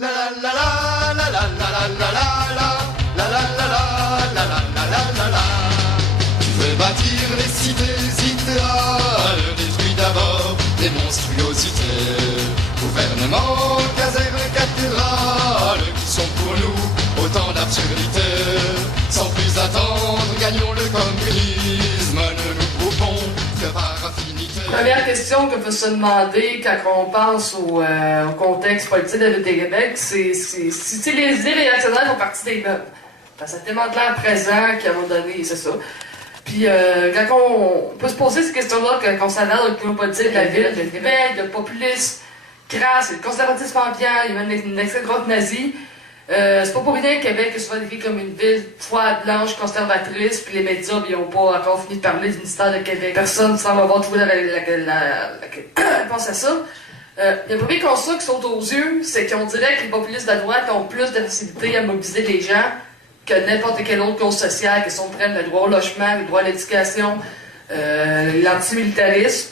La la la la la la la la la la la la la la la la la la. Tu veux bâtir les cités idéales, détruis d'abord les monstruosités. Gouvernement, casernes, cathédrales, qui sont pour nous autant d'absurdités. Sans plus attendre, gagnons le communisme, ne nous groupons que par affinité. Première question qu'on peut se demander quand on pense au contexte politique de la Ville de Québec, c'est si les idées réactionnaires font partie des meubles. Ça a tellement de l'air présent qu'à un moment donné, c'est ça. Puis quand on peut se poser ces questions-là quand on s'adapte au climat politique de la Ville de Québec, le populisme crasse, le conservatisme ambiant, il y a même une extrême droite nazie. C'est pas pour rien que Québec est souvent décrit comme une ville froide, blanche, conservatrice, puis les médias n'ont pas encore fini de parler du ministère de Québec. Personne ne semble avoir trouvé la réponse à ça. Le premier constat qui saute aux yeux, c'est qu'on dirait que les populistes de la droite ont plus de facilité à mobiliser les gens que n'importe quelle autre cause sociale, que sont prennent le droit au logement, le droit à l'éducation, l'antimilitarisme.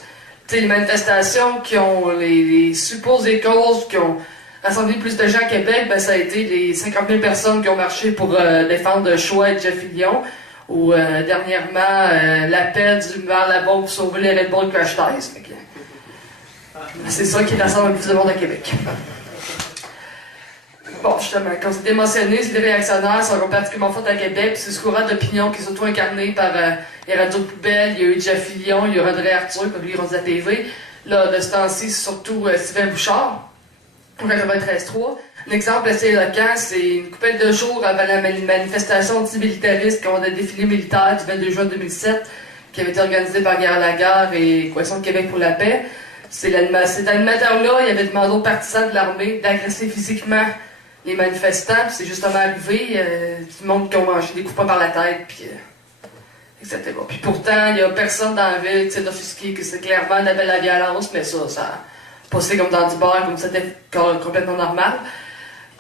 Les manifestations qui ont les supposées causes qui ont rassemblé plus de gens à Québec, ben, ça a été les 50 000 personnes qui ont marché pour défendre Choix et Jeff Fillion, ou dernièrement l'appel du maire Labaume pour sauver les Red Bull Crash Ties. C'est ça qui rassemble le plus de monde à Québec. Bon, justement, quand c'est mentionné, c'est les réactionnaires sont particulièrement fortes à Québec, puis c'est ce courant d'opinion qui est surtout incarné par les radios de poubelle. Il y a eu Jeff Fillion, il y a eu André Arthur, comme lui, ils rendent à la TV. Là, de ce temps-ci, c'est surtout Sylvain Bouchard, au 93.3. Un exemple assez éloquent, c'est une couple de jours avant la manifestation antimilitariste contre le défilé militaire du 22 juin 2007, qui avait été organisé par Guerre Lagarde et Coalition de Québec pour la paix. Cet animateur-là, il avait demandé aux partisans de l'armée d'agresser physiquement les manifestants, puis c'est justement arrivé, du monde qui ont mangé des coups par la tête, puis etc. Puis pourtant, il n'y a personne dans la ville qui s'est offusqué que c'est clairement de la violence, mais ça a passé comme dans du bar, comme c'était complètement normal.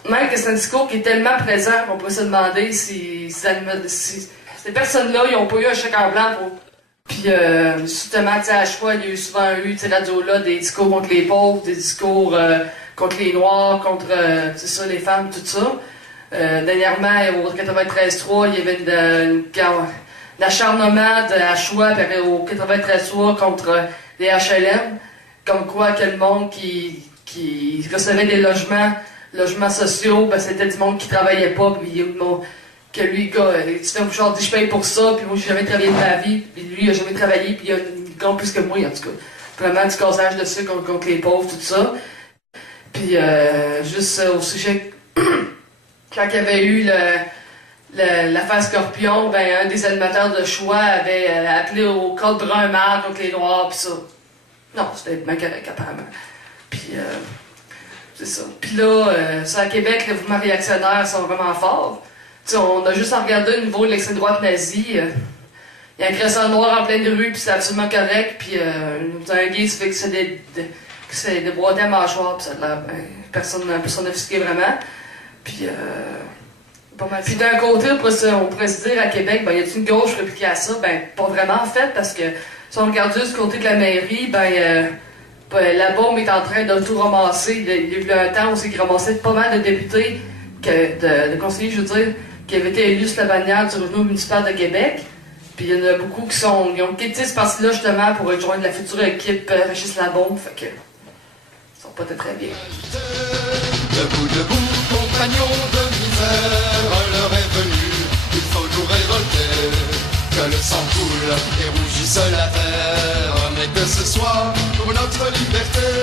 Même que c'est un discours qui est tellement présent qu'on peut se demander si ces personnes-là, ils n'ont pas eu un chèque en blanc pour... Puis justement, à Choix, il y a eu souvent ces radios-là, des discours contre les pauvres, des discours contre les Noirs, contre c'est ça, les femmes, tout ça. Dernièrement, au 93.3, il y avait un acharnement à Choix, puis au 93.3 contre les HLM, comme quoi que le monde qui recevait des logements sociaux, ben c'était du monde qui travaillait pas, puis que lui, gars, tu fais un genre dit je paye pour ça, puis moi j'ai jamais travaillé de ma vie, puis lui il a jamais travaillé, puis il a une gagne plus que moi en tout cas. Vraiment du cassage de ça contre les pauvres, tout ça. Puis juste au sujet, quand il y avait eu l'affaire Scorpion, ben un des animateurs de Choix avait appelé au code brun marde contre les Noirs, pis ça. Non, c'était bien correct apparemment. Puis c'est ça. Puis là, ça à Québec, les mouvements réactionnaires sont vraiment forts. T'sais, on a juste à regarder au niveau de l'extrême droite nazie. Il y a un agresseur noir en pleine rue, puis c'est absolument correct. Puis un gay, ça fait que c'est des boîtes à mâchoire, puis ça a l'air personne offusqué vraiment. Puis puis d'un côté, on pourrait se dire à Québec, ben y a-t-il une gauche répliquée à ça? Ben pas vraiment en fait, parce que si on regarde juste du côté de la mairie, la bombe est en train de tout ramasser. Il y a eu un temps où c'est qu'il ramassait pas mal de députés, de conseillers, je veux dire, qui avaient été élus sur la bannière du Réseau municipal de Québec. Puis il y en a beaucoup qui ont quitté ce parti-là justement pour rejoindre la future équipe Régis Labaume, fait que ils sont pas très bien. Debout, debout, compagnons de misère, l'heure est venue, il faut nous révolter. Que le sang coule et rougisse la terre, mais que ce soit pour notre liberté.